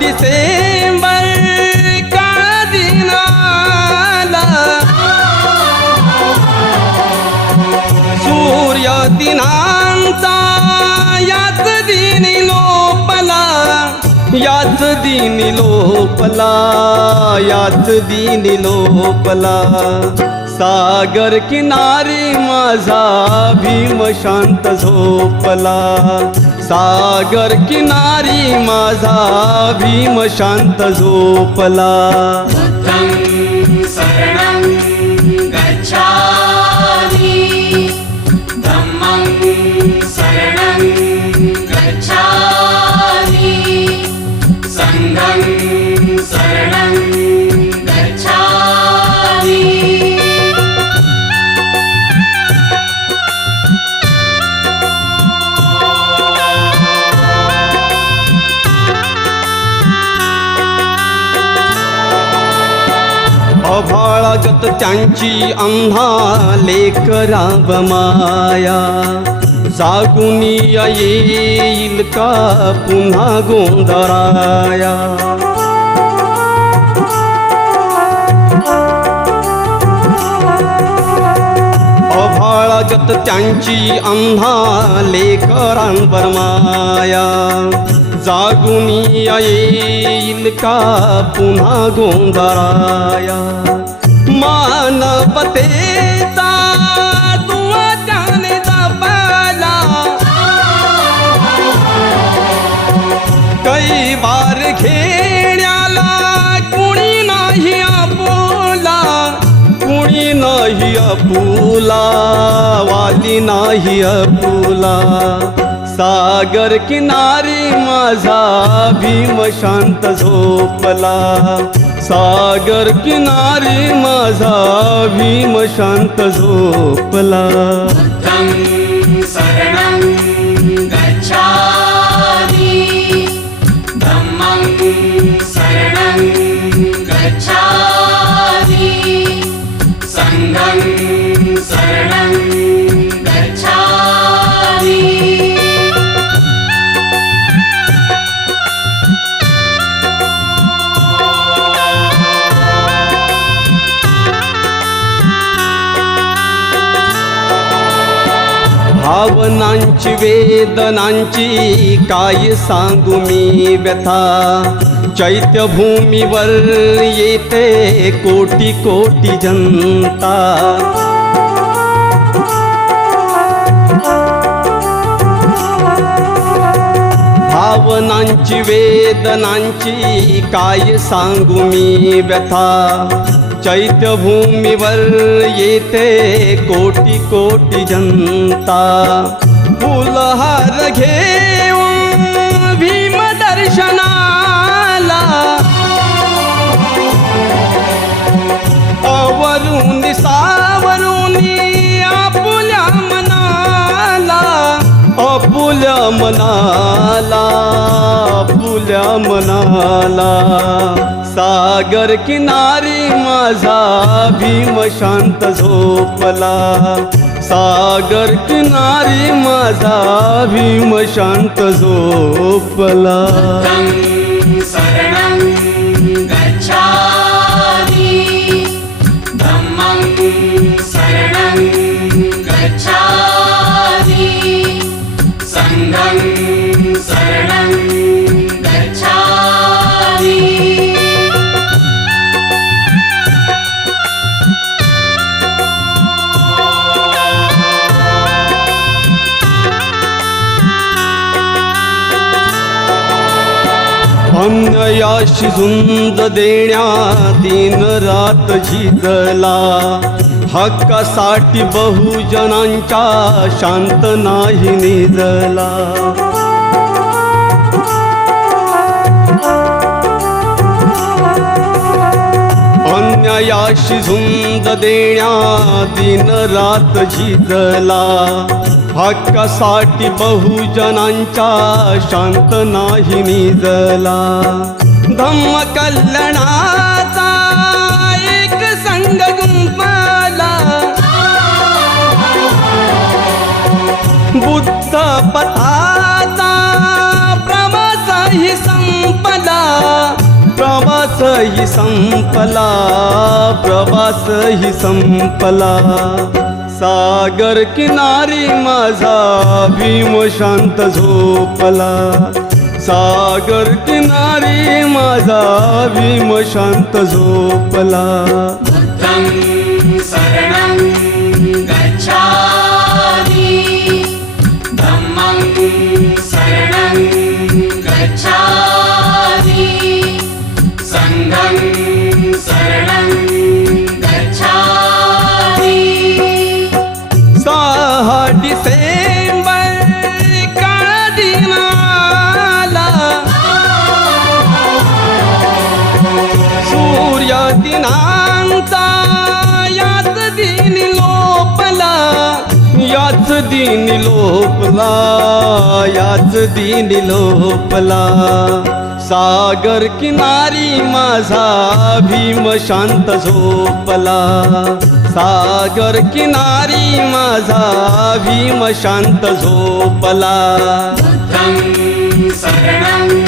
डिसेंबर का दिन आला, सूर्य दिनांचा याच दिनी लोपला, याच दिनी लोपला, याच दिनी लोपला. सागर किनारी माझा भीम शांत झोपला, सागर किनारी माझा भीम शांत झोपला. बुद्धं शरणं गच्छामि, धम्मं शरणं गच्छामि, संघं शरणं गच्छामि. अभाळागत त्यांची अंधा लेकराव माया, जागुनी येईल का पुन्हा गोंधळाया. अभाळागत त्यांची अंधा लेकरांवर माया, जागुनी येईल का पुन्हा गोंधळाया. मानवतेचा तुवा त्याने जपला, कै बार घेण्याला कुणी नाही आपुला, कुणी नाही आपुला, वाली नाही आपुला. सागर किनारी माझा भीम शांत झोपला, सागर किनारी माझा भीम शांत झोपला. बुद्धं शरणं गच्छामि, धम्मं शरणं गच्छामि, संघं शरणं गच्छामि. भावनांची वेदनांची काय सांगू मी व्यथा, चैत्यभूमीवर येते कोटी कोटी जनता. भावनांची वेदनांची काय सांगू मी व्यथा, चैत्यभूमीवर येते कोटी कोटी जनता. फुलहार घेऊन भीम दर्शनाला, अवरून सावरून आपुल्या मनाला, आपुल्या मनाला, आपुल्या मनाला. सागर किनारी माझा भीम शांत झोपला, सागर किनारी माझा भीम शांत झोपला. बुद्धं शरणं गच्छामि, धम्मं शरणं गच्छामि, संघं शरणं गच्छामि. अन्यायाशी झुंज देण्या दिन रात झिजला, हक्कासाठी बहुजनांच्या शांत नाही निजला. अन्यायाशी झुंज देण्या दिन रात झिजला, हक्कासाठी बहुजनांच्या शांत नाही निजला. धम्म कल्याणाचा एक संघ गुंफला, बुद्ध पथाचा प्रवासही संपला, संपला, प्रवासही संपला. सागर किनारी माझा भीम शांत झोपला. सागर किनारी माझा भीम शांत झोपला. बुद्धं शरणं गच्छामि, धम्मं शरणं गच्छामि, संघं शरणं गच्छामि. 6 डिसेंबर काळा दिन आला. सूर्य दिनांचा याच दिनी लोपला. याच दिनी लोपला. याच दिनी लोपला. सागर किनारी माझा भीम शांत झोपला. सागर किनारी माझा भीम शांत झोपला. बुद्धं शरणं